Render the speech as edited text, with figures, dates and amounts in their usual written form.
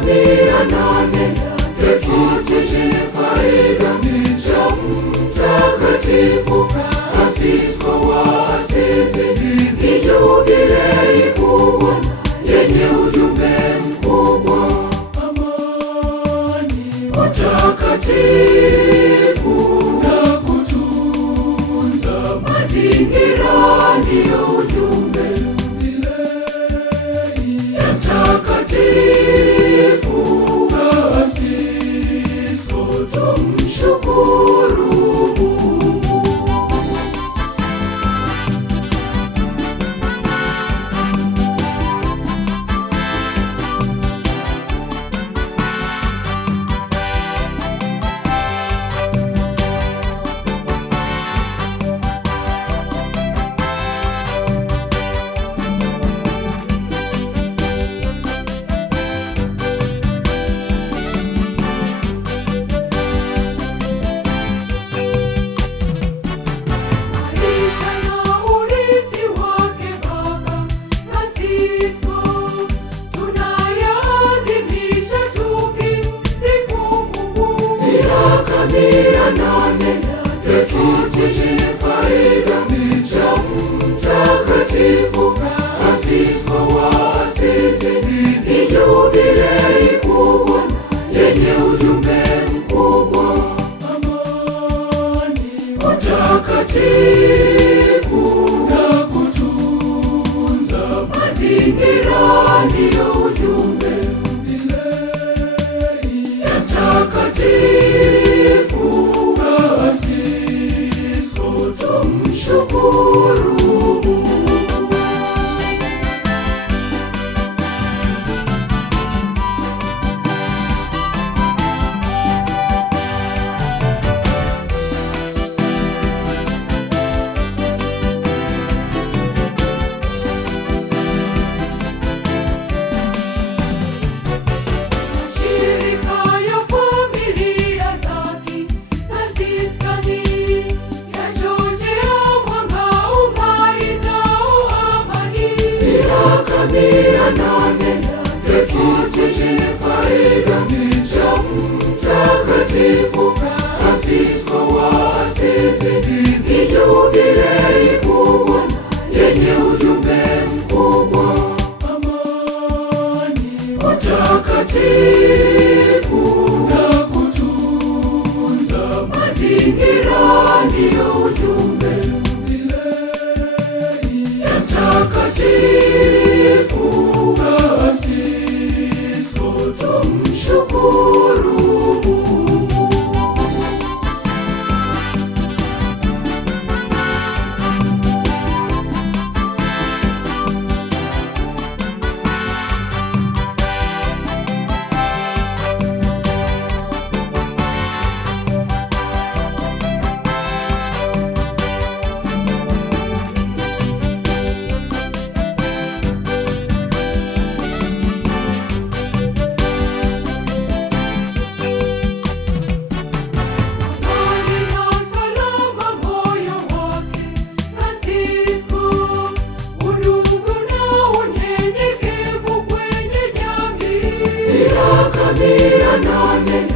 miaka 800 ya kifo chenye faida cha Mtakatifu Fransisko wa Asizi. Ni jubilei kubwa yenye ujumbe mkubwa: amani, utakatifu na kutunza mazingira. Ndiyo ujumbe ya Mtakatifu Fransisko. Tumshukuru ya kifo chenye faida cha Mtakatifu Fransisko wa Asizi. Ni jubilei kubwa yenye ujumbe mkubwa: amani, utakatifu na kutunza mazingira. Ndiyo ujumbe ya Mtakatifu Fransisko. Tumshukuru ya kifo chenye faida cha Mtakatifu Fransisko wa Asizi. Ni jubilei kubwa yenye ujumbe mkubwa: amani, utakatifu na kutunza mazingira. Ndiyo ujumbe ya Mtakatifu Fransisko. Tumshukuru miaka 800